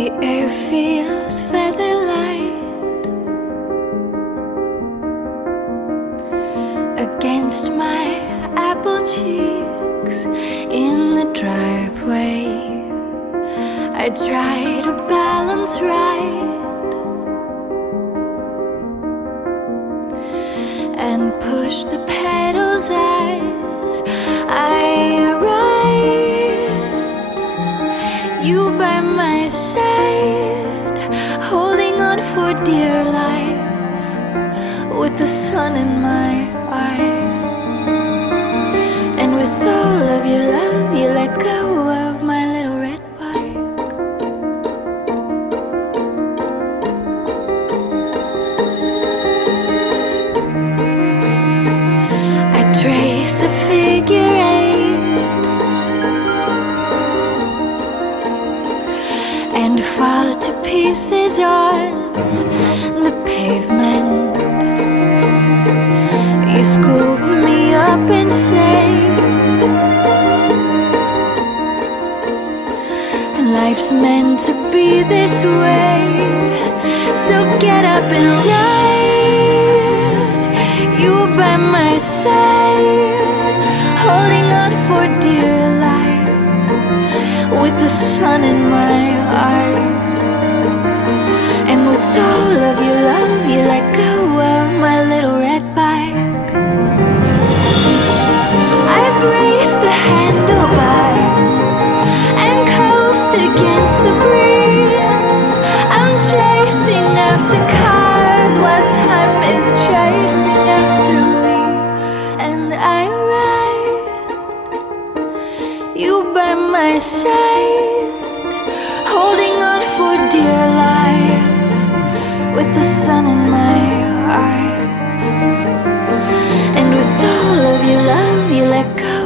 The air feels feather light against my apple cheeks in the driveway. I try to balance right and push the pedals as I ride. You by my side, holding on for dear life, with the sun in my eyes. And with all of your love, you let go of my little red bike. I trace a figure eight and fall to pieces on the pavement. You scoop me up and say, life's meant to be this way, so get up and ride. You by my side, holding on for dear life, with the sun in my eyes. And with all of your love, you let go of my little red bike. I brace the handlebars and coast against the breeze. I'm chasing after cars while time is chasing after me. And I ride, you by my side, holding on for dear life, with the sun in my eyes. And with all of your love, you let go